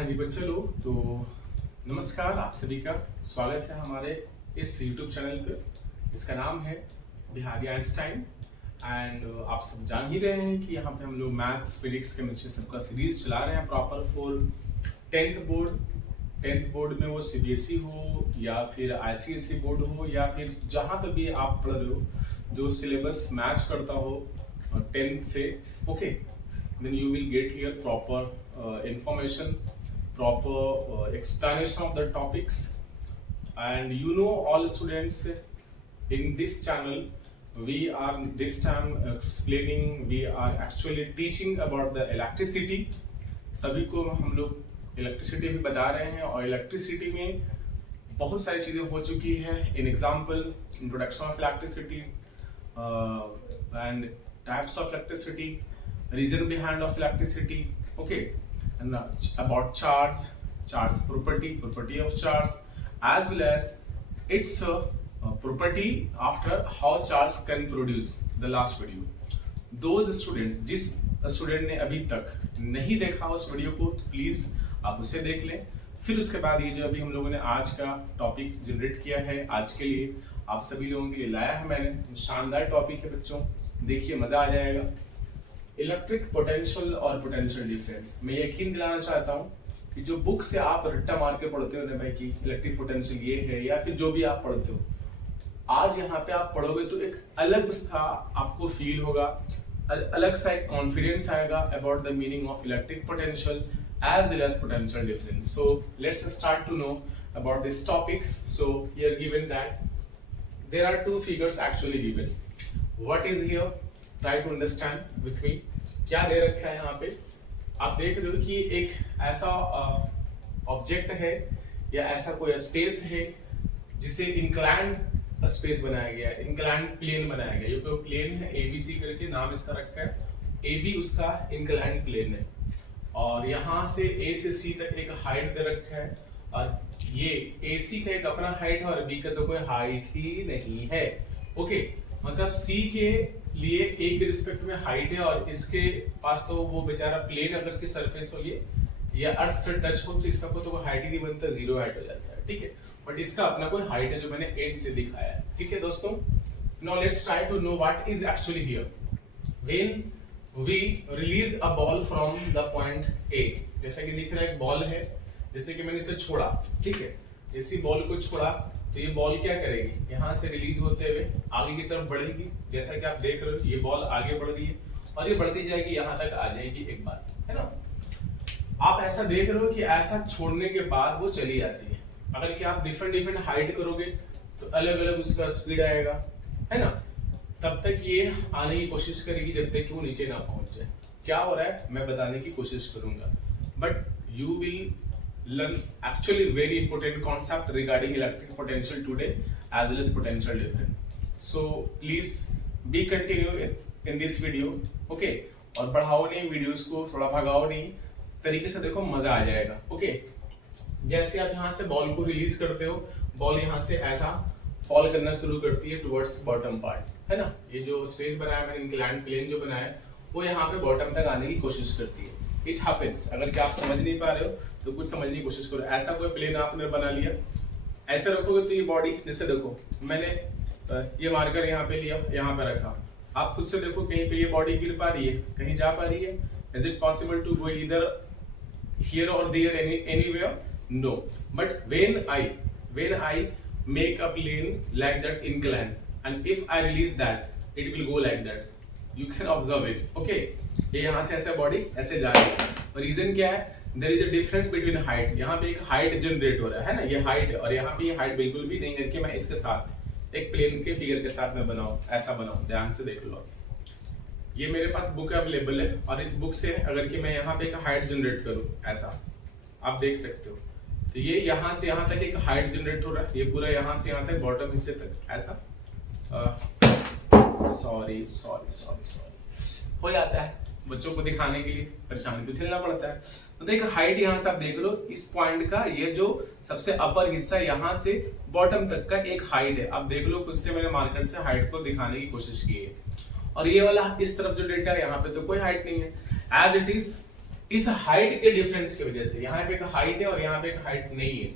हाँ जी बच्चे लोग, तो नमस्कार। आप सभी का स्वागत है हमारे इस YouTube चैनल पे जिसका नाम है बिहारी आइंस्टाइन। एंड आप सब जान ही रहे हैं कि यहाँ पे हम लोग मैथ्स, फिजिक्स, केमिस्ट्री सबका सीरीज चला रहे हैं प्रॉपर फॉर 10th बोर्ड में वो CBSE हो या फिर ICSE बोर्ड हो या फिर जहाँ पे भी आप पढ़ रहे हो, जो सिलेबस मैच करता हो 10th से, okay, then you will get here proper information, proper explanation of the topics. And you know, all students, in this channel we are this time explaining, we are actually teaching about the electricity. सभी को हम लोग electricity भी बता रहे हैं और electricity में बहुत सारी चीज़ें हो चुकी है। In example, introduction of electricity and types of electricity, reason behind of electricity, okay, and about charge property of charge, as well as its property after how charge can produce the last video. Those students, जिस student ने अभी तक नहीं देखा उस video को, तो please आप उसे देख लें। फिर उसके बाद ये जो अभी हम लोगों ने आज का टॉपिक जनरेट किया है, आज के लिए आप सभी लोगों के लिए लाया है मैंने, शानदार टॉपिक है बच्चों, देखिए मजा आ जाएगा। इलेक्ट्रिक पोटेंशियल और पोटेंशियल डिफरेंस। मैं यकीन दिलाना चाहता हूँ कि जो बुक से आप रट्टा मार के पढ़ते हो ना भाई कि इलेक्ट्रिक पोटेंशियल ये है या फिर जो भी आप पढ़ते हो, आज यहाँ पे आप पढ़ोगे तो एक अलग सा आपको फील होगा, अलग सा एक कॉन्फिडेंस आएगा about the meaning of electric potential as well as potential difference. So let's start to know about this topic. So here given that there are two figures actually given. What is here? Try to understand with me. क्या दे रखा है यहाँ पे? आप देख रहे हो कि एक ऐसा ऑब्जेक्ट है या ऐसा कोई स्पेस है जिसे इंक्लाइंड स्पेस बनाया गया है, इंक्लाइंड प्लेन बनाया गया है। ये कोई प्लेन है ABC करके नाम इसका रखा है, AB उसका इंक्लाइंड प्लेन है और यहाँ से A से C तक एक हाइट दे रखा है और ये AC का एक अपना हाइट है और B का तो कोई हाइट ही नहीं है। ओके, मतलब C के लिए A के रिस्पेक्ट में हाइट है और इसके पास तो वो बेचारा प्लेन अगर की सरफेस हो ये या अर्थ से टच हो तो इसका तो कोई हाइट ही नहीं बनता, जीरो हाइट हो जाता है, ठीक है। बट इसका अपना कोई हाइट है जो मैंने 8 से दिखाया है, ठीक है दोस्तों। Now let's try to know what is actually here when we release a ball from the point A। जैसा कि दिख रहा है एक बॉल है, जैसे कि मैंने इसे छोड़ा, ठीक है, इसी बॉल को छोड़ा तो ये बॉल क्या करेगी, यहाँ से रिलीज होते हुए आगे की तरफ बढ़ेगी। जैसा कि आप देख रहे हो ये बॉल आगे बढ़ रही है और ये बढ़ती जाएगी, यहाँ तक आ जाएगी एक बार, है ना। आप ऐसा देख रहे हो कि ऐसा छोड़ने के बाद वो चली जाती है। अगर कि आप डिफरेंट हाइट करोगे तो अलग अलग उसका स्पीड आएगा, है ना। तब तक ये आने की कोशिश करेगी जब तक कि वो नीचे ना पहुंच जाए। क्या हो रहा है मैं बताने की कोशिश करूंगा, but you will learn actually very important concept regarding electric potential today as well as potential difference. So please be continue in this video, okay। और बढ़ाओ नहीं वीडियोस को, थोड़ा भगाओ नहीं, तरीके से देखो मजा आ जाएगा, ओके। जैसे आप यहाँ से बॉल को रिलीज करते हो, बॉल यहाँ से ऐसा फॉल करना शुरू करती है टुवर्ड्स बॉटम पार्ट, है ना। ये जो स्पेस बनाया मैंने, इंक्लाइंड प्लेन जो बनाया वो यहाँ पे बॉटम तक आने की कोशिश करती है। इट हैपेंस, अगर क्या आप समझ नहीं पा रहे हो तो कुछ समझने की कोशिश करो। ऐसा कोई प्लेन आपने बना लिया, ऐसे रखोगे तो ये बॉडी, जैसे देखो मैंने ये मार्कर यहाँ पे लिया, यहाँ पे रखा, आप खुद से देखो कहीं पे ये बॉडी गिर पा रही है, कहीं जा पा रही है? Is it possible to go either here or there anywhere? No. But when I make a plane like that inclined and if I release that it will go like that, you can observe it, okay। ये यहाँ से ऐसे body ऐसे जा रही है और reason क्या है, there is a difference between height. यहाँ पे एक हाइट जनरेट हो रहा है ना, ये हाइट है और यहाँ पे ये हाइट बिल्कुल भी नहीं करके मैं इसके साथ एक प्लेन के फिगर के साथ में बनाऊं, ऐसा बनाऊं। ध्यान से देख लो, ये मेरे पास बुक अवेलेबल है और इस बुक से अगर कि मैं यहाँ पे एक हाइट जनरेट करूँ, ऐसा आप देख सकते हो, तो ये यहाँ से यहाँ तक एक हाइट जनरेट हो रहा है, ये पूरा यहाँ से यहाँ तक बॉटम हिस्से तक ऐसा, सॉरी हो जाता है बच्चों को दिखाने के लिए, परेशानी तो झेलना पड़ता है। तो देखो हाइट यहाँ से आप देख लो, इस पॉइंट का ये जो सबसे अपर हिस्सा यहाँ से बॉटम तक का एक हाइट है। आप देख लो खुद से, मैंने मार्कर से हाइट को दिखाने की कोशिश की है और ये वाला इस तरफ जो डेटा है यहाँ पे तो कोई हाइट नहीं है। एज इट इज इस हाइट के डिफरेंस की वजह से, यहाँ पे एक हाइट है और यहाँ पे एक हाइट नहीं है,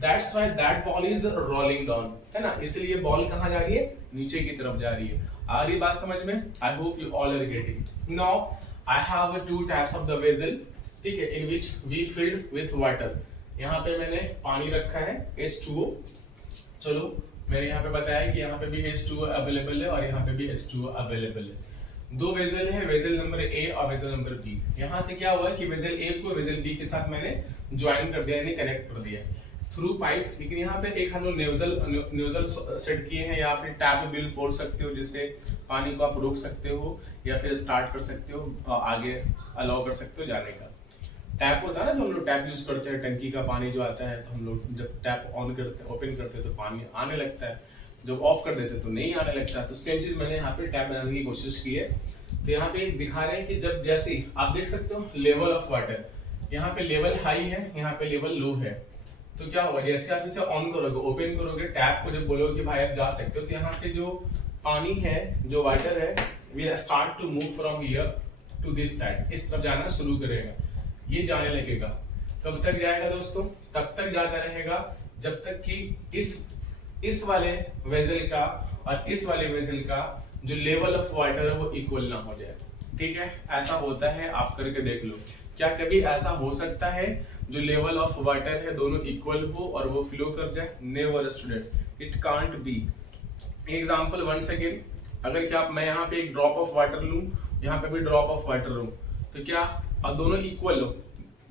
that's why that ball is rolling down, है ना, इसलिए बॉल कहाँ जा रही है, नीचे की तरफ जा रही है। आ रही बात समझ में? I hope you all are getting. Now I have two types of the vessel, ठीक है, in which we filled with water. यहाँ पे मैंने पानी रखा है H2O। चलो मैंने यहाँ पे बताया कि यहाँ पे भी H2O अवेलेबल है और यहाँ पे भी H2O अवेलेबल है। दो वेसल है, वेसल नंबर ए और वेसल नंबर बी। यहाँ से क्या हुआ कि वेसल ए को वेसल बी के साथ मैंने ज्वाइन कर दिया, यानी कनेक्ट कर दिया थ्रू पाइप। लेकिन यहाँ पे एक हम लोग न्यूजल सेट किए हैं, या फिर टैप बिल बोल सकते हो, जिससे पानी को आप रोक सकते हो या फिर स्टार्ट कर सकते हो, आगे अलाउ कर सकते हो जाने का। टैप होता है ना, जो हम लोग टैप यूज करते हैं, टंकी का पानी जो आता है, तो हम लोग जब टैप ऑन करते हैं, ओपन करते हैं तो पानी आने लगता है, जब ऑफ कर देते हैं तो नहीं आने लगता। तो सेम चीज मैंने यहाँ पे टैप बनाने की कोशिश की है। तो यहाँ पे दिखा रहे हैं कि जब जैसे आप देख सकते हो लेवल ऑफ वाटर, यहाँ पे लेवल हाई है, यहाँ पे लेवल लो है। तो क्या होगा, जैसे आप इसे ऑन करोगे, ओपन करोगे टैप को, जब बोलोगे कि भाई आप जा सकते हो, तो यहाँ से जो पानी है, जो वाटर है, will start to move from here to this side, इस तरफ जाना शुरू करेगा, ये जाने लगेगा। कब तक जाएगा दोस्तों? तब तक जाता रहेगा जब तक कि इस वाले वेसल का और इस वाले वेसल का जो लेवल ऑफ वाटर है वो इक्वल ना हो जाए, ठीक है। ऐसा होता है, आप करके देख लो। क्या कभी ऐसा हो सकता है जो लेवल ऑफ वाटर है दोनों इक्वल हो और वो फ्लो कर जाए? Never students, it can't be. Example once again, अगर क्या मैं यहाँ पे एक ड्रॉप ऑफ वाटर लूं, यहाँ पे भी ड्रॉप ऑफ वाटर लूं, तो क्या और दोनों इक्वल हो,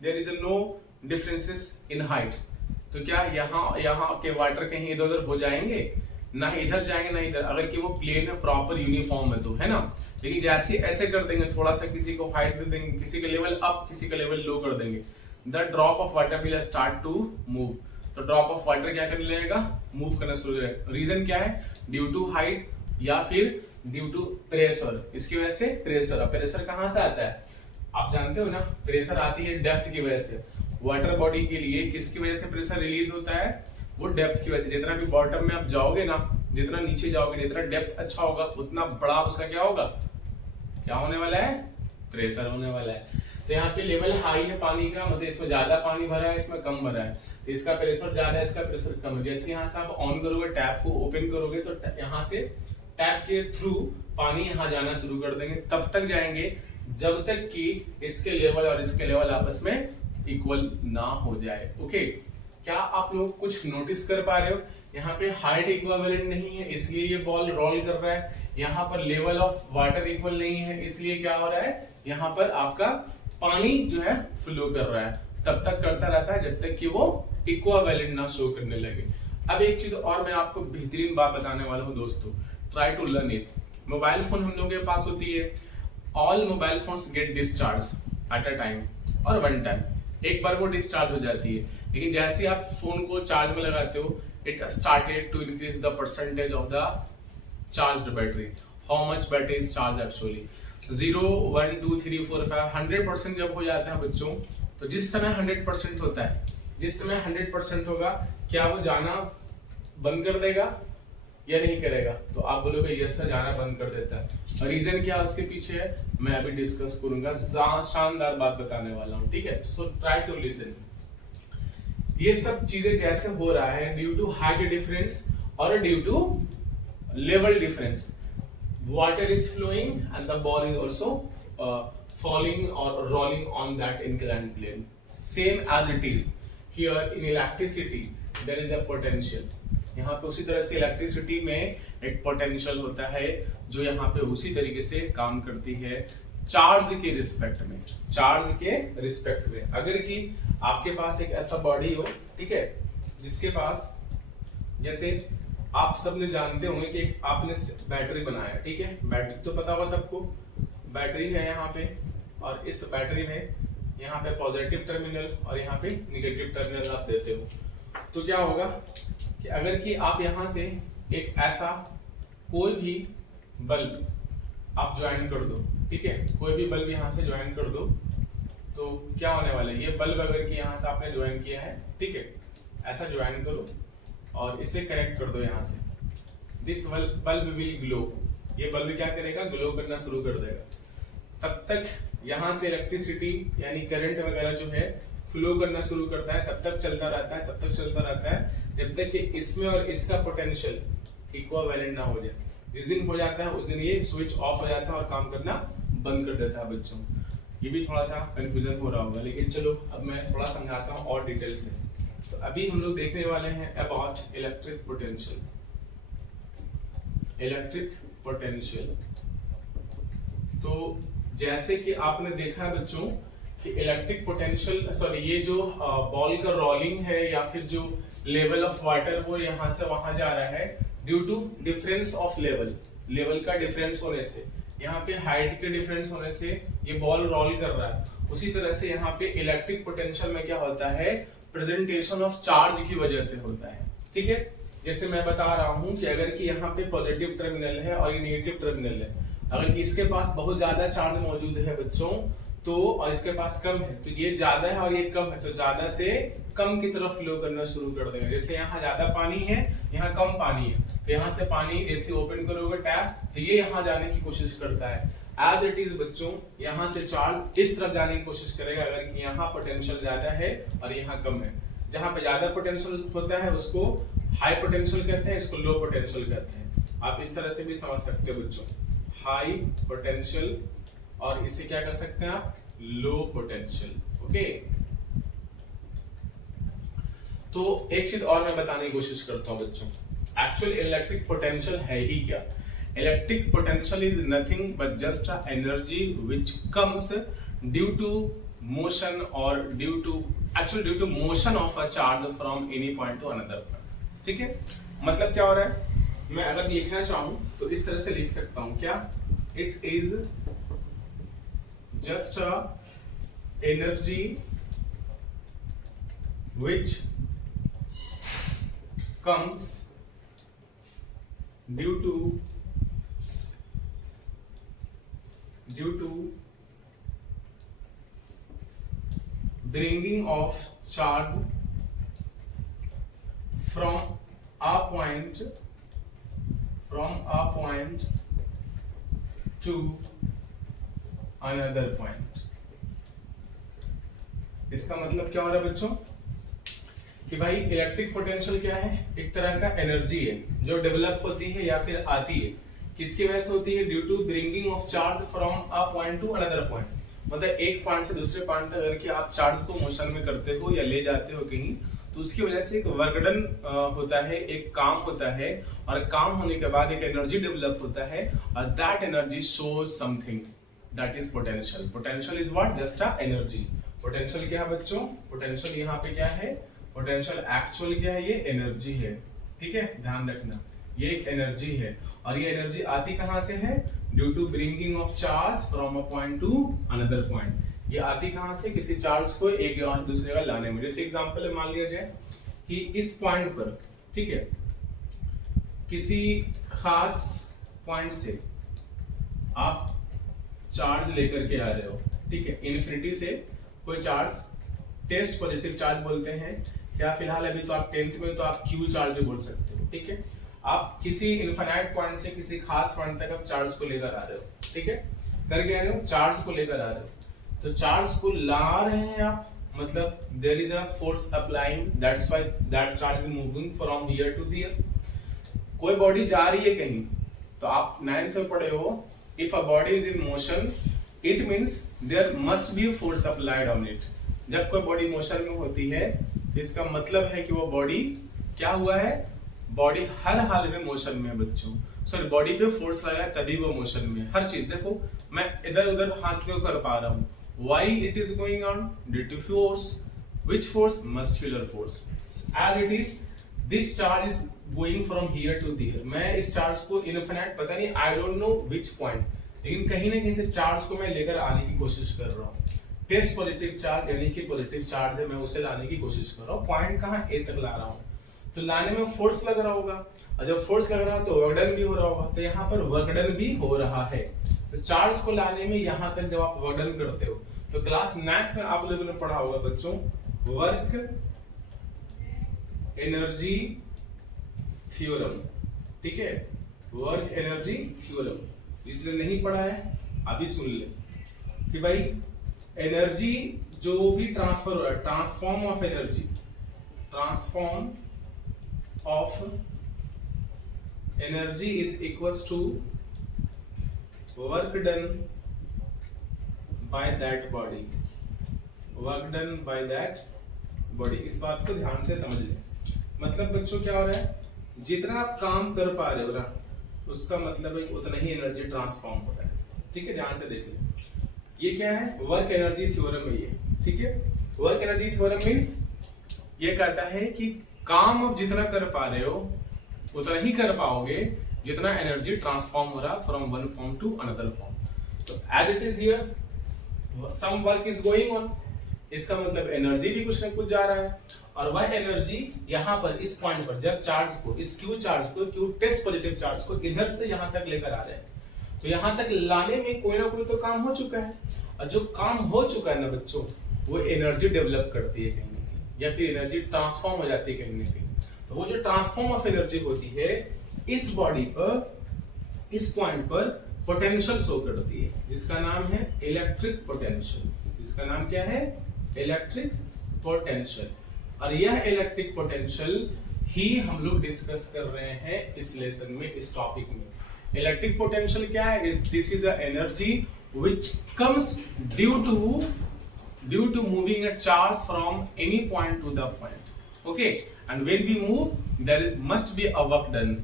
there is no differences in heights, तो क्या यहाँ के वाटर कहीं इधर उधर हो जाएंगे? ना ही इधर जाएंगे ना इधर, अगर कि वो प्लेन है, प्रॉपर यूनिफॉर्म है तो, है ना। लेकिन जैसे ऐसे कर देंगे, थोड़ा सा किसी को हाइट दे देंगे, किसी का लेवल अप, किसी का लेवल लो कर देंगे, the drop of water will start to move. तो ड्रॉप ऑफ वाटर क्या करने लगेगा? मूव करना शुरू करेगा। रीजन क्या है? ड्यू टू हाइट या फिर ड्यू टू प्रेशर। इसकी वजह से प्रेशर। अब प्रेशर कहाँ से आता है? आप जानते हो ना, प्रेशर आती है डेप्थ की वजह से। वाटर बॉडी के लिए किसकी वजह से प्रेशर रिलीज होता है? वो डेप्थ की वजह से। जितना भी बॉटम में आप जाओगे ना, जितना नीचे जाओगे, जितना डेप्थ अच्छा होगा, उतना बड़ा उसका क्या होगा, क्या होने वाला है? प्रेशर होने वाला है। तो यहाँ पे लेवल हाई है पानी का, मतलब इसमें ज्यादा पानी भरा है, इसमें कम भरा है, तो इसका प्रेशर ज्यादा है, इसका प्रेशर कम है। जैसे यहाँ से आप ऑन करोगे, टैप को ओपन करोगे, तो यहाँ से टैप के थ्रू पानी यहाँ जाना शुरू कर देंगे। तब तक जाएंगे जब तक कि इसके लेवल और इसके लेवल आपस में इक्वल ना हो जाए। ओके, क्या आप लोग कुछ नोटिस कर पा रहे हो? यहाँ पे हाइट इक्विवेलेंट नहीं है, इसलिए ये बॉल रोल कर रहा है। यहाँ पर लेवल ऑफ वाटर इक्वल नहीं है, इसलिए क्या हो रहा है, यहाँ पर आपका पानी जो है फ्लो कर रहा है। तब तक करता रहता है जब तक कि वो इक्विवेलेंट ना शो करने लगे। अब एक चीज और मैं आपको बेहतरीन बात बताने वाला हूँ दोस्तों, try to learn it. Mobile phone हम लोगों के पास होती है, all mobile phones get discharge at a time और वन टाइम, एक बार वो डिस्चार्ज हो जाती है। लेकिन जैसे आप फोन को चार्ज में लगाते हो, it started to increase the percentage of the charged battery, how much battery is charge actually. 0 1 2 3 4 5 100% जब हो जाता है बच्चों, तो जिस समय 100% होता है, जिस समय 100% होगा, क्या वो जाना बंद कर देगा या नहीं करेगा? तो आप बोलोगे यस सर, जाना बंद कर देता है। रीजन क्या उसके पीछे है, मैं अभी डिस्कस करूंगा, शानदार बात बताने वाला हूं, ठीक है। So try to listen. ये सब चीजें जैसे हो रहा है ड्यू टू हाइट डिफरेंस और due to level difference, water is flowing and the ball is also falling or rolling on that inclined plane, same as it is here in electricity there is a potential। यहाँ पे उसी तरह से electricity में एक potential होता है जो यहाँ पे उसी तरीके से काम करती है चार्ज के रिस्पेक्ट में। चार्ज के रिस्पेक्ट में अगर कि आपके पास एक ऐसा बॉडी हो, ठीक है, जिसके पास, जैसे आप सब ने जानते होंगे कि आपने बैटरी बनाया, ठीक है, बैटरी तो पता होगा सबको, बैटरी है यहाँ पे, और इस बैटरी में यहाँ पे पॉजिटिव टर्मिनल और यहाँ पे निगेटिव टर्मिनल आप देते हो। तो क्या होगा कि अगर कि आप यहाँ से एक ऐसा कोई भी बल्ब आप ज्वाइन कर दो, ठीक है, कोई भी बल्ब यहाँ से ज्वाइन कर दो, तो क्या होने वाला है, ये बल्ब अगर कि यहाँ से आपने ज्वाइन किया है, ठीक है, ऐसा ज्वाइन करो और इसे कनेक्ट कर दो यहाँ से, दिस बल्ब विल ग्लो, ये बल्ब क्या करेगा, ग्लो करना शुरू कर देगा। तब तक यहाँ से इलेक्ट्रिसिटी यानी करंट वगैरह जो है फ्लो करना शुरू करता है, तब तक चलता रहता है, तब तक चलता रहता है जब तक कि इसमें और इसका पोटेंशियल इक्विवेलेंट ना हो जाए। जिस दिन हो जाता है उस दिन ये स्विच ऑफ हो जाता है और काम करना बंद कर देता है बच्चों। ये भी थोड़ा सा कंफ्यूजन हो रहा होगा, लेकिन चलो अब मैं थोड़ा समझाता हूँ और डिटेल से। तो अभी हम लोग देखने वाले हैं about electric potential. Electric potential, तो जैसे कि आपने देखा है बच्चों कि इलेक्ट्रिक पोटेंशियल सॉरी ये जो बॉल का रोलिंग है या फिर जो लेवल ऑफ वाटर वो यहाँ से वहां जा रहा है due to difference of level का डिफरेंस होने से, यहाँ पे हाइट के डिफरेंस होने से ये बॉल रोल कर रहा है। उसी तरह से यहाँ पे इलेक्ट्रिक पोटेंशियल में क्या होता है, प्रेजेंटेशन ऑफ चार्ज की वजह से होता है। ठीक है, जैसे मैं बता रहा हूँ कि अगर कि यहाँ पे पॉजिटिव टर्मिनल है और ये नेगेटिव टर्मिनल है, अगर कि इसके पास बहुत ज्यादा चार्ज मौजूद है बच्चों तो और इसके पास कम है, तो ये ज्यादा है और ये कम है, तो ज्यादा से कम की तरफ फ्लो करना शुरू कर देगा। जैसे यहाँ ज्यादा पानी है, यहाँ कम पानी है, तो यहाँ से पानी ऐसे ओपन करोगे टैप तो ये यहाँ जाने की कोशिश करता है। एज इट इज बच्चों, यहाँ से चार्ज इस तरफ जाने की कोशिश करेगा अगर कि यहाँ पोटेंशियल ज्यादा है और यहाँ कम है। जहाँ पे ज्यादा पोटेंशियल होता है उसको हाई पोटेंशियल कहते हैं, इसको लो पोटेंशियल कहते हैं। आप इस तरह से भी समझ सकते हो बच्चों, हाई पोटेंशियल और इसे क्या कर सकते हैं आप, लो पोटेंशियल। ओके, तो एक चीज और मैं बताने की कोशिश करता हूं बच्चों, एक्चुअल इलेक्ट्रिक पोटेंशियल है ही क्या। Electric potential is nothing but just a energy which comes due to motion or due to motion of a charge from any point to another point. ठीक है, मतलब क्या हो रहा है, मैं अगर लिखना चाहूं तो इस तरह से लिख सकता हूं, क्या, it is just a energy which comes due to bringing of charge from a point to another point। इसका मतलब क्या हो रहा है बच्चों कि भाई इलेक्ट्रिक पोटेंशियल क्या है, एक तरह का एनर्जी है जो डेवलप होती है या फिर आती है, किसकी वजह से होती है, due to bringing of charge from a point to another point. मतलब एक पॉइंट से दूसरे पॉइंट तक अगर कि आप चार्ज को मोशन में करते हो या ले जाते हो कहीं, तो उसकी वजह से एक वर्क डन होता है, एक काम होता है, और काम होने के बाद एक एनर्जी डेवलप होता है और that energy shows something, that is potential. Potential is what, just a energy. Potential क्या है बच्चों, पोटेंशियल यहाँ पे क्या है, पोटेंशियल एक्चुअल क्या है, ये एनर्जी है। ठीक है, ध्यान रखना, ये एक एनर्जी है और ये एनर्जी आती कहां से है, due to bringing of charge from a point to another point. ये आती कहां से, किसी चार्ज को एक जगह से दूसरी जगह लाने में। जैसे एग्जांपल है, मान लिया जाए कि इस पॉइंट पर, ठीक है, किसी खास पॉइंट से आप चार्ज लेकर के आ रहे हो, ठीक है, इन्फिनिटी से कोई चार्ज, टेस्ट पॉजिटिव चार्ज बोलते हैं, क्या फिलहाल अभी तो आप 10th में तो आप क्यू चार्ज भी बोल सकते हो। ठीक है, आप किसी इनफाइनाइट पॉइंट से किसी खास पॉइंट तक आप चार्ज को लेकर आ रहे हो, ठीक है, कर के आ रहे हो, चार्ज को लेकर आ रहे हो, तो चार्ज को ला रहे हैं आप, मतलब there is a force applying, that's why that charge is moving from here to there. कोई बॉडी जा रही है कहीं, तो आप 9th में पढ़े हो, if a body is in motion it means there must be a force applied on it। जब कोई बॉडी मोशन में होती है तो इसका मतलब है कि वो बॉडी क्या हुआ है, बॉडी हर हाल में मोशन में है बच्चों। सॉरी, बॉडी पे फोर्स लगा है तभी वो मोशन में है। हर चीज देखो, मैं इधर उधर हाथ क्यों कर पा रहा हूँ, why it is going on, due to force, which force, muscular force। as it is this charge is going from here to there। मैं इस चार्ज को इनफिनिट, पता नहीं, I don't know which point, लेकिन कहीं ना कहीं से चार्ज को मैं लेकर आने की कोशिश कर रहा हूँ। टेस्ट पॉजिटिव चार्ज यानी कि पॉजिटिव चार्ज है, मैं उसे लाने की कोशिश कर रहा हूँ, पॉइंट कहाँ, ए तक ला रहा हूँ, तो लाने में फोर्स लग रहा होगा, और जब फोर्स लग रहा है तो वर्क डन भी हो रहा होगा, तो यहाँ पर वर्क डन भी हो रहा है। तो चार्ज को लाने में यहाँ तक जब आप वर्क डन करते हो, तो क्लास 9th में आप लोगों ने पढ़ा होगा बच्चों, वर्क एनर्जी थ्योरम। ठीक है, वर्क एनर्जी थ्योरम, इसलिए नहीं पढ़ा है अभी सुन ले। कि भाई एनर्जी जो भी ट्रांसफर हो रहा है, transform of energy, transform of energy is equals to work done by that body, work done by that body. इस बात को ध्यान से समझ लें। मतलब बच्चों क्या हो रहा है, जितना आप काम कर पा रहे हो ना, उसका मतलब है उतना ही एनर्जी ट्रांसफॉर्म हो रहा है। ठीक है, ध्यान से देखिए, ये क्या है, वर्क एनर्जी थ्योरम है ये। ठीक है, वर्क एनर्जी थ्योरम मींस ये कहता है कि काम आप जितना कर पा रहे हो उतना ही कर पाओगे जितना एनर्जी ट्रांसफॉर्म हो रहा from one form to another form. तो as it is here some work is going on, इसका मतलब एनर्जी भी कुछ न कुछ जा रहा है, और वह एनर्जी यहाँ पर इस पॉइंट पर जब चार्ज को, इस क्यू चार्ज को, क्यू टेस्ट पॉजिटिव चार्ज को इधर से यहाँ तक लेकर आ रहे हैं, तो यहाँ तक लाने में कोई ना कोई तो काम हो चुका है, और जो काम हो चुका है ना बच्चों, वो एनर्जी डेवलप करती है कहीं ना कहीं, या फिर एनर्जी ट्रांसफॉर्म हो जाती है कहीं ना कहीं। तो वो जो ट्रांसफॉर्म ऑफ एनर्जी होती है इस बॉडी पर, इस पॉइंट पर पोटेंशियल शो करती है, जिसका नाम है इलेक्ट्रिक पोटेंशियल। जिसका नाम क्या है, इलेक्ट्रिक पोटेंशियल। और यह इलेक्ट्रिक पोटेंशियल ही हम लोग डिस्कस कर रहे हैं इस लेसन में, इस टॉपिक में। इलेक्ट्रिक पोटेंशियल क्या है, this is the energy which comes due to moving a charge from any point to the point. Okay, and when we move there must be a work done,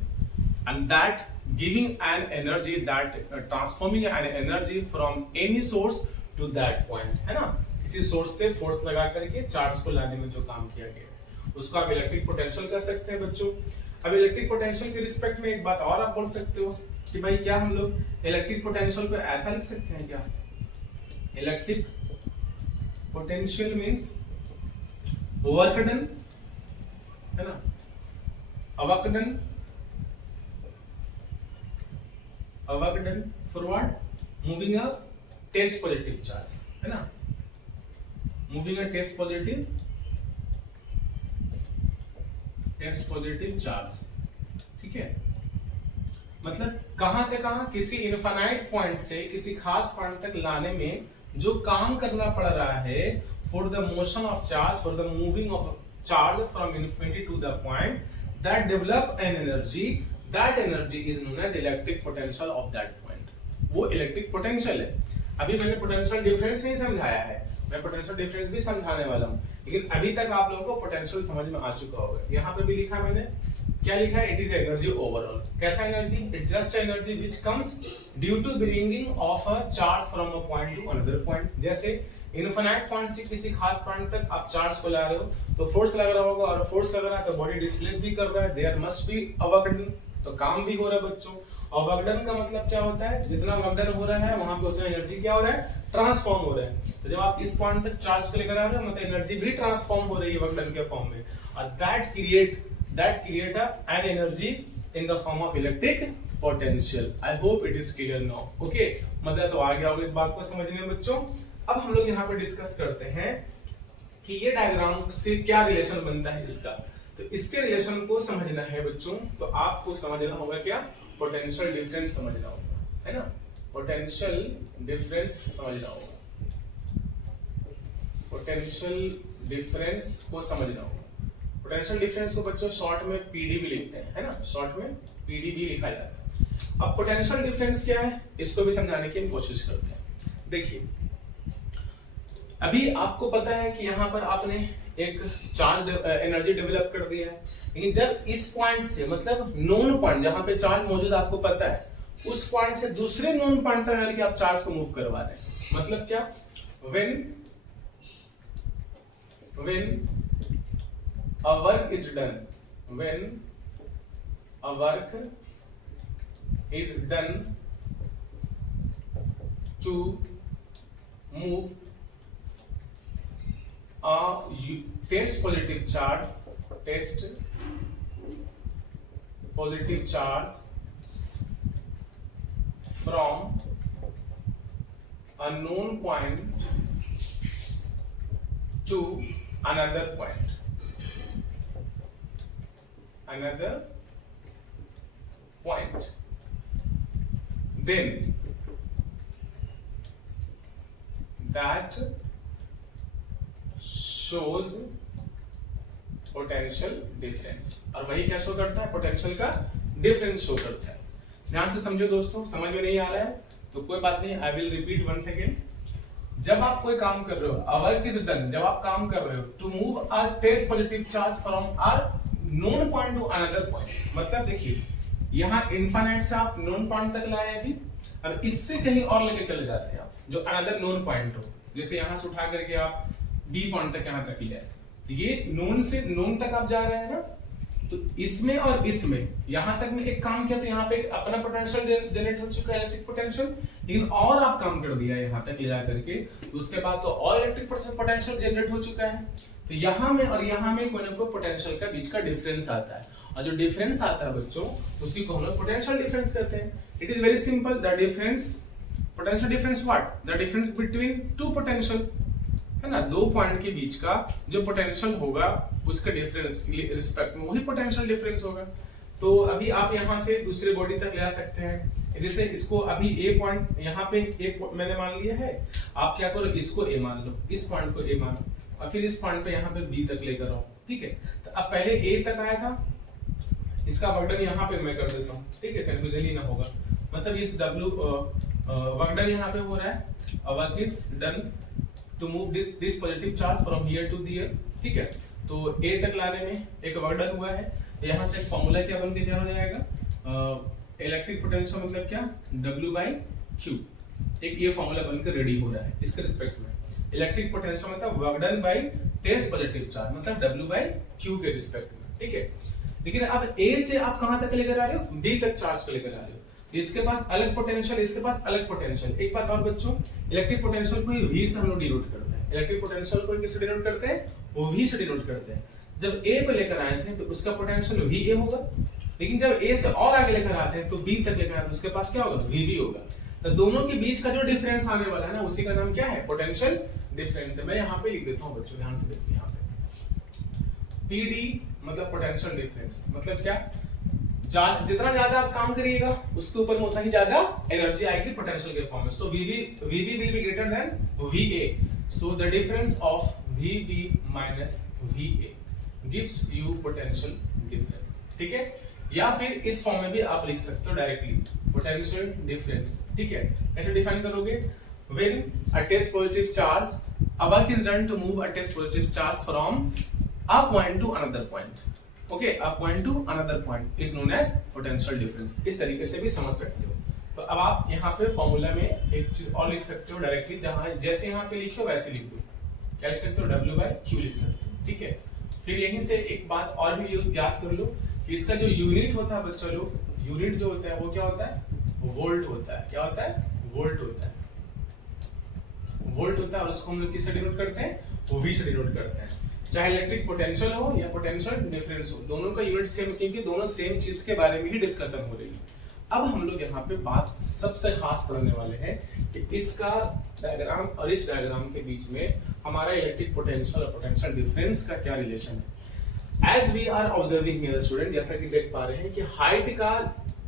and that giving an energy, that transforming an energy from any source to that point, है ना, किसी source से force लगा करके charge को लाने में जो काम किया गया उसको आप इलेक्ट्रिक पोटेंशियल कह सकते हैं बच्चों। अब इलेक्ट्रिक पोटेंशियल के रिस्पेक्ट में एक बात और आप बोल सकते हो कि भाई क्या हम लोग इलेक्ट्रिक पोटेंशियल को ऐसा लिख सकते हैं क्या, electric potential means work done, है ना, work done, work done for what? Moving a test positive charge, है ना, moving a test positive charge। ठीक है, मतलब कहां से कहां, किसी इनफाइनाइट पॉइंट से किसी खास पॉइंट तक लाने में जो काम करना पड़ रहा है for the motion of charge, for the moving of charge from infinity to the point, that develop an energy, that energy is known as electric potential of that point। वो इलेक्ट्रिक पोटेंशियल है। अभी मैंने potential difference नहीं समझाया है, मैं potential difference भी समझाने वाला हूँ, लेकिन अभी तक आप लोगों को पोटेंशियल समझ में आ चुका होगा। यहाँ पे भी लिखा मैंने, क्या लिखा है, इट इज एनर्जी ओवरऑल। कैसा energy, it just energy which comes due to bringing of a charge from a point to another point. जैसे इनफिनाइट पॉइंट से किसी खास पॉइंट तक आप चार्ज को ला रहे हो तो फोर्स लग रहा होगा, और फोर्स लग रहा है तो बॉडी डिस्प्लेस भी कर रहा है, there must be a work done, तो काम भी हो रहा है बच्चों। और वर्क डन का मतलब क्या होता है, जितना वर्क डन हो रहा है वहां पे उतना एनर्जी क्या हो रहा है, ट्रांसफॉर्म हो रहा है। तो जब आप इस पॉइंट तक चार्ज को लेकर आ रहे हो मतलब एनर्जी भी ट्रांसफॉर्म हो रही है वर्क डन के फॉर्म में, और that create an energy in the form of electric potential. I hope it is clear now. Okay, मजा तो आ गया होगा इस बात को समझने में बच्चों। अब हम लोग यहाँ पे डिस्कस करते हैं कि ये डायग्राम से क्या रिलेशन बनता है इसका। तो इसके रिलेशन को समझना है बच्चों, तो आपको समझना होगा क्या, पोटेंशियल डिफरेंस समझना होगा, है ना, पोटेंशियल डिफरेंस समझना होगा, पोटेंशियल डिफरेंस को समझना होगा। पोटेंशियल डिफरेंस को बच्चों शॉर्ट में पीडी भी लिखते हैं, है ना, शॉर्ट में पीडी भी लिखा जाता है। अब पोटेंशियल डिफरेंस क्या है इसको भी समझाने की हम कोशिश करते हैं। देखिए, अभी आपको पता है कि यहाँ पर आपने एक चार्ज एनर्जी डेवलप कर दिया है, लेकिन जब इस पॉइंट से, मतलब नोन पॉइंट जहां पे चार्ज मौजूद आपको पता है, उस पॉइंट से दूसरे नोन पॉइंट तक करके आप चार्ज को मूव करवा रहे हैं, मतलब क्या, when a work is done, when a work is done to move test positive charge from a known point to another point, then that shows potential difference, और वही क्या शो करता है, पोटेंशियल का डिफरेंस शो करता है। ध्यान से समझो दोस्तों, समझ में नहीं आ रहा है तो कोई बात नहीं, I will repeat once again. जब आप कोई काम कर रहे हो, अ वर्क इज डन, जब आप काम कर रहे हो to move a test positive charge from our known point to another point, मतलब देखिए यहाँ इनफाइनाइट से आप नोन पॉइंट तक लाए अभी, अब इससे कहीं और लेके चले जाते हैं आप, जो अनदर नोन पॉइंट हो, जैसे यहाँ से उठा करके आप बी पॉइंट तक यहाँ तक ले आए, तो ये नोन से नोन तक आप जा रहे हैं ना, तो इसमें और इसमें यहां तक में एक काम किया तो यहाँ पे अपना पोटेंशियल जनरेट हो चुका है, इलेक्ट्रिक पोटेंशियल, लेकिन और आप काम कर दिया यहाँ तक ले जा करके, तो उसके बाद तो और इलेक्ट्रिक पोटेंशियल जनरेट हो चुका है, तो यहाँ में और यहाँ में कोई ना कोई पोटेंशियल का बीच का डिफरेंस आता है, और जो डिफरेंस आता है बच्चों उसी को हम लोग पोटेंशियल डिफरेंस कहते हैं। It is very simple, the difference, potential difference what, the difference between two potential, है ना, दो पॉइंट के बीच का जो पोटेंशियल होगा उसके डिफरेंस रिस्पेक्ट में वही पोटेंशियल डिफरेंस होगा। तो अभी आप यहाँ से दूसरे बॉडी तक ले आ सकते हैं, जैसे इसको अभी ए पॉइंट यहाँ पे ए मैंने मान लिया है, आप क्या करो इसको ए मान लो, इस पॉइंट को ए मानो, और फिर इस पॉइंट पे यहाँ पे बी तक लेकर आओ, ठीक है। तो अब पहले ए तक आया था, इसका वर्क डन यहाँ पे मैं कर देता हूँ, ठीक है, कंफ्यूजन ही ना होगा, मतलब इस डब्ल्यू वर्क डन यहाँ पे हो रहा है, work is done to move this positive charge from here to there, ठीक है। तो A तक लाने में एक वर्क डन हुआ है, तो यहाँ से एक फॉर्मूला क्या बन के तैयार हो जाएगा, इलेक्ट्रिक पोटेंशियल मतलब क्या, W by Q, एक ये फॉर्मूला बनकर रेडी हो रहा है इसके रिस्पेक्ट में। इलेक्ट्रिक पोटेंशियल मतलब work done by test positive charge मतलब W by Q के रिस्पेक्ट में, ठीक है। लेकिन अब A से आप कहां तक लेकर आ रहे हो, B तक चार्ज को लेकर आ रहे हो, इसके पास अलग पोटेंशियल, इसके पास अलग पोटेंशियल। एक बात और बच्चों, इलेक्ट्रिक पोटेंशियल को V से हम लोग डिनोट करते हैं, इलेक्ट्रिक पोटेंशियल को किससे डिनोट करते हैं, वो V से डिनोट करते हैं। जब A पे लेकर आए थे तो उसका पोटेंशियल VA होगा, लेकिन जब A से और आगे लेकर आते हैं तो B तक लेकर आते हैं, उसके पास क्या होगा, VB होगा। तो दोनों के बीच का जो डिफरेंस आने वाला है ना, उसी का नाम क्या है, पोटेंशियल डिफरेंस है। मैं यहाँ पे लिख देता हूँ बच्चों, ध्यान से देखिए यहाँ पे PD मतलब पोटेंशियल डिफरेंस, मतलब क्या, जितना ज्यादा आप काम करिएगा उसके ऊपर में उतना ही ज्यादा एनर्जी आएगी पोटेंशियल के फॉर्म में। सो VB will be greater than VA, so the difference of VB minus VA gives you potential difference, ठीक है। या फिर इस फॉर्म में भी आप लिख सकते हो डायरेक्टली पोटेंशियल डिफरेंस, ठीक है। कैसे डिफाइन करोगे, when a test positive charge, a work is done to move a test positive charge from a point to another point, okay, a point to another point is known as potential difference. इस तरीके से भी समझ सकते हो। तो अब आप यहाँ पे फॉर्मूला में एक चीज और लिख सकते हो डायरेक्टली, जहां जैसे यहाँ पे लिखे हो वैसे लिख दो, क्या लिख सकते हो, W by Q लिख सकते हो, ठीक है। फिर यहीं से एक बात और भी याद कर लो कि इसका जो यूनिट होता है बच्चों लोग, यूनिट जो होता है वो क्या होता है, वोल्ट होता है। क्या होता है, वोल्ट होता है, वोल्ट होता है, और उसको हम लोग किससे डिनोट करते हैं, वो V से डिनोट करते हैं। चाहे इलेक्ट्रिक पोटेंशियल हो या पोटेंशियल डिफरेंस हो, दोनों का यूनिट सेम, क्योंकि दोनों सेम चीज के बारे में ही डिस्कशन हो रही है। अब हम लोग यहाँ पे बात सबसे खास पढ़ने वाले हैं कि इसका डायग्राम और इस डायग्राम के बीच में हमारा इलेक्ट्रिक पोटेंशियल और पोटेंशियल डिफरेंस का क्या रिलेशन है। As we are observing here student, जैसा कि देख पा रहे हैं कि हाइट का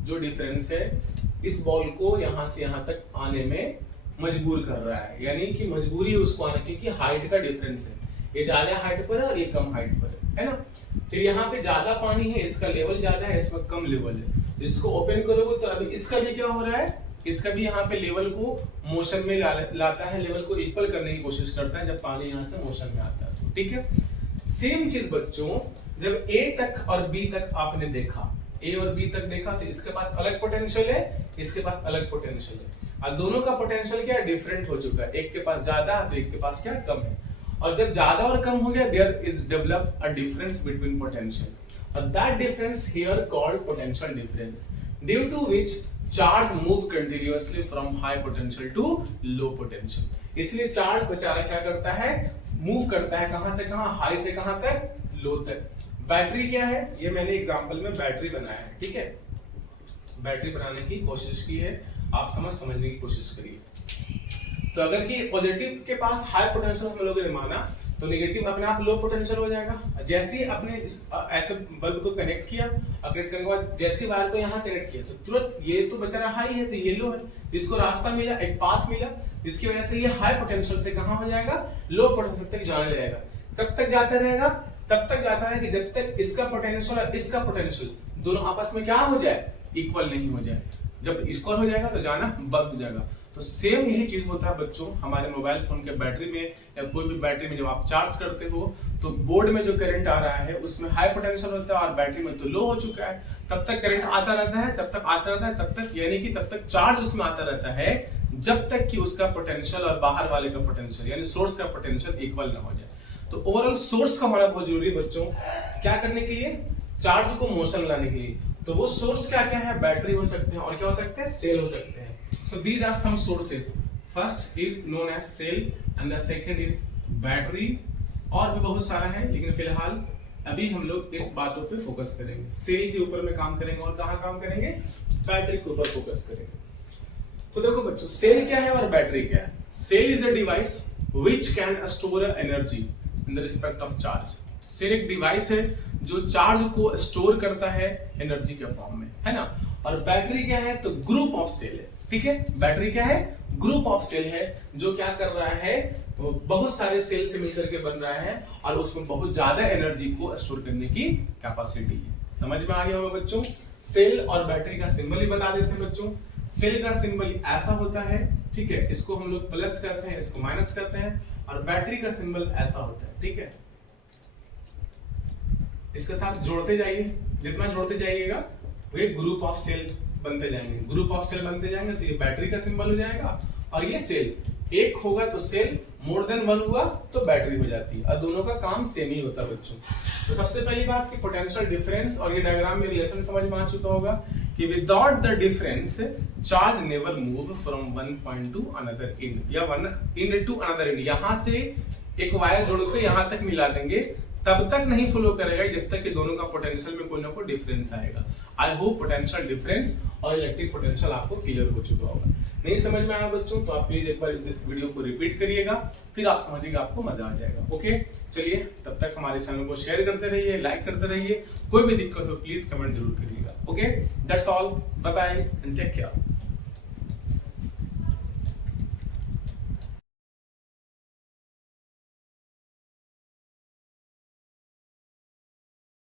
जो डिफरेंस है इस बॉल को यहाँ से यहाँ तक आने में मजबूर कर रहा है, यानी कि मजबूरी है उसको आने की, क्योंकि हाइट का डिफरेंस है, ये ज्यादा हाइट पर है और ये कम हाइट पर है ना। फिर यहाँ पे ज्यादा पानी है, इसका लेवल ज्यादा है, इसमें कम लेवल है, तो इसको ओपन करोगे तो अभी इसका भी क्या हो रहा है, इसका भी यहाँ पे लेवल को मोशन में लाता है, लेवल को इक्वल करने की कोशिश करता है जब पानी यहाँ से मोशन में आता है, ठीक है। सेम चीज बच्चों, जब A तक और B तक आपने देखा, A और B तक देखा, तो इसके पास अलग पोटेंशियल है, इसके पास अलग पोटेंशियल है, और दोनों का पोटेंशियल क्या डिफरेंट हो चुका है, एक के पास ज्यादा है तो एक के पास क्या कम है। और जब ज्यादा और कम हो गया, there is develop a difference between potential, और that difference here called potential difference, due to which charge move continuously from high potential to low potential. इसलिए चार्ज बेचारा क्या करता है, मूव करता है, कहां से कहां, हाई से कहां तक, लो तक। बैटरी क्या है, ये मैंने एग्जांपल में बैटरी बनाया है, ठीक है, बैटरी बनाने की कोशिश की है, आप समझने की कोशिश करिए। तो अगर कि पॉजिटिव के पास हाई पोटेंशियल हम लोगों ने माना तो नेगेटिव अपने आप लो पोटेंशियल हो जाएगा। जैसे ही अपने ऐसे बल्ब को कनेक्ट किया, कनेक्ट करने के बाद जैसे वायर को यहाँ कनेक्ट किया तो तुरंत ये तो बचा रहा हाई है तो ये लो है, इसको रास्ता मिला, एक पाथ मिला, जिसकी वजह से ये हाई पोटेंशियल से कहां हो जाएगा, लो पोटेंशियल तक जाने लगेगा। कब तक जाता रहेगा, तब तक जाता है कि जब तक इसका पोटेंशियल और इसका पोटेंशियल दोनों आपस में क्या हो जाए, इक्वल नहीं हो जाए। जब इक्वल हो जाएगा तो जाना बंद हो जाएगा। तो सेम यही चीज होता है बच्चों हमारे मोबाइल फोन के बैटरी में या कोई भी बैटरी में। जब आप चार्ज करते हो तो बोर्ड में जो करंट आ रहा है उसमें हाई पोटेंशियल होता है और बैटरी में तो लो हो चुका है। तब तक करंट आता रहता है, तब तक आता रहता है, तब तक यानी कि तब तक चार्ज उसमें आता रहता है जब तक कि उसका पोटेंशियल और बाहर वाले का पोटेंशियल यानी सोर्स का पोटेंशियल इक्वल ना हो जाए। तो ओवरऑल सोर्स का होना बहुत जरूरी है बच्चों, क्या करने के लिए, चार्ज को मोशन लाने के लिए। तो वो सोर्स क्या क्या है, बैटरी हो सकते हैं और क्या हो सकते हैं, सेल हो सकते हैं। So these are some sources. First is known as cell and the second is battery। और भी बहुत सारा है लेकिन फिलहाल अभी हम लोग इस बातों पे फोकस करेंगे, सेल के ऊपर में काम करेंगे और कहाँ काम करेंगे, बैटरी के ऊपर फोकस करेंगे। तो देखो बच्चों सेल क्या है और बैटरी क्या है। Cell is a device which can store energy in the respect of charge। Cell एक डिवाइस है जो चार्ज को स्टोर करता है एनर्जी के फॉर्म में, है ना। और बैटरी क्या है, तो ग्रुप ऑफ सेल है, ठीक है। बैटरी क्या है, ग्रुप ऑफ सेल है जो क्या कर रहा है, बहुत सारे सेल से मिलकर के बन रहा है और उसमें बहुत ज्यादा एनर्जी को स्टोर करने की कैपेसिटी है। समझ में आ गया होगा बच्चों। सेल और बैटरी का सिंबल ही बता देते हैं बच्चों। सेल का सिंबल ऐसा होता है, ठीक है, इसको हम लोग प्लस करते हैं, इसको माइनस करते हैं, और बैटरी का सिंबल ऐसा होता है, ठीक है। इसके साथ जोड़ते जाइए, जितना जोड़ते जाइएगा वो ग्रुप ऑफ सेल बनते जाएंगे। ग्रुप ऑफ सेल बनते जाएंगे तो ये बैटरी का सिंबल हो जाएगा और ये सेल एक होगा तो सेल, मोर देन वन हुआ तो बैटरी हो जाती है और दोनों का काम सेम ही होता है बच्चों। तो सबसे पहली बात कि पोटेंशियल डिफरेंस, और ये डायग्राम में रिलेशन समझ में आ चुका होगा कि without the difference charge never move from one point to another end या one end to another end. यहां से एक वायर जोड़कर यहां तक मिला देंगे तब तक नहीं फ्लो करेगा जब तक कि दोनों का पोटेंशियल में कोई ना कोई डिफरेंस आएगा। आई होप पोटेंशियल डिफरेंस और इलेक्ट्रिक पोटेंशियल आपको क्लियर हो चुका होगा। नहीं समझ में आया बच्चों तो आप प्लीज एक बार वीडियो को रिपीट करिएगा, फिर आप समझिएगा, आपको मजा आ जाएगा। ओके चलिए, तब तक हमारे चैनल को शेयर करते रहिए, लाइक करते रहिए। कोई भी दिक्कत हो प्लीज कमेंट जरूर करिएगा। Okay that's all, bye bye and take care.